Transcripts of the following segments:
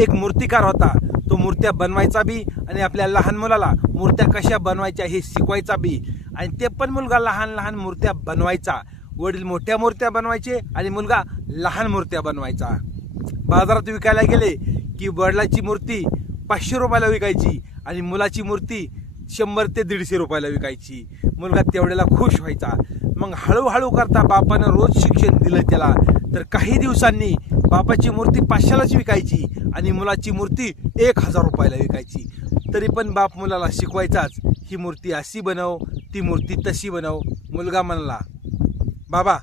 एक मूर्तिकार होता, तो मूर्त्या बनवायचा बी आणि आपल्या लहान मुलाला मूर्त्या कशा बनवायच्या हे शिकवायचा बी, आणि ते पण मुलगा लहान लहान मूर्त्या बनवायचा. वडील मोठ्या मूर्त्या बनवायचे आणि मुलगा लहान मूर्त्या बनवायचा. बाजारात विकायला गेले की वडिलाची मूर्ती 500 रुपयाला विकायची आणि मुलाची मूर्ती 100 ते 150 रुपयाला विकायची. मुलगा तेवढ्याला खुश व्हायचा. मग हळूहळू करता बापानं रोज शिक्षण दिलं त्याला, तर काही दिवसांनी बापाची मूर्ती 500लाच विकायची आणि मुलाची मूर्ती 1000 रुपयाला विकायची. तरी पण बाप मुलाला शिकवायचाच, ही मूर्ती अशी बनव, ती मूर्ती तशी बनव. मुलगा म्हणला, बाबा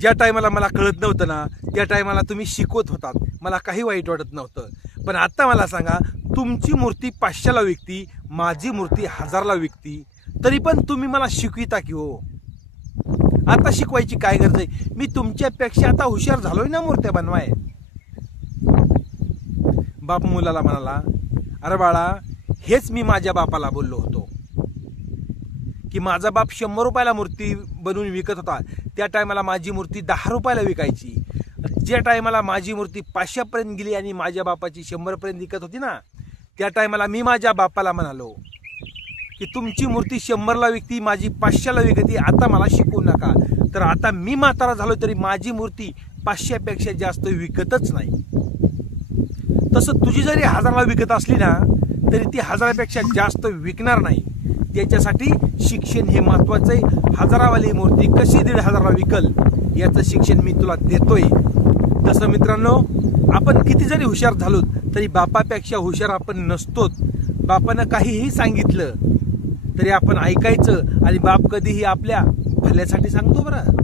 ज्या टायमाला मला कळत नव्हतं ना, त्या टायमाला तुम्ही शिकवत होतात, मला काही वाईट वाटत नव्हतं. पण आता मला सांगा, तुमची मूर्ती 500ला विकती, माझी मूर्ती 1000ला विकती, तरी पण तुम्ही मला शिकविता की हो? आता शिकवायची काय गरज आहे? मी तुमच्यापेक्षा आता हुशार झालोय ना मूर्त्या बनवाय. बाप मुलाला म्हणाला, अरे बाळा, हेच मी माझ्या बापाला बोललो होतो की माझा बाप 100 रुपयाला मूर्ती बनवून विकत होता, त्या टायमाला माझी मूर्ती 10 रुपयाला विकायची. ज्या टायमाला माझी मूर्ती 500 पर्यंत गेली आणि माझ्या बापाची 100 पर्यंत विकत होती ना, त्या टायमाला मी माझ्या बापाला म्हणालो की तुमची मूर्ती 100ला विकती, माझी 500ला विकती, आता मला शिकवू नका. तर आता मी म्हातारा झालो तरी माझी मूर्ती 500पेक्षा जास्त विकतच नाही. तसं तुझी जरी 1000ला विकत असली ना, तरी ती 1000पेक्षा जास्त विकणार नाही. त्याच्यासाठी शिक्षण हे महत्वाचं आहे. 1000वाली मूर्ती कशी 1500ला विकल याचं शिक्षण मी तुला देतोय. तसं मित्रांनो, आपण किती जरी हुशार झालो तरी बापापेक्षा हुशार आपण नसतोच. बापानं काहीही सांगितलं तरी आपण ऐकायचं आणि बाप कधीही आपल्या भल्यासाठी सांगतो बरं.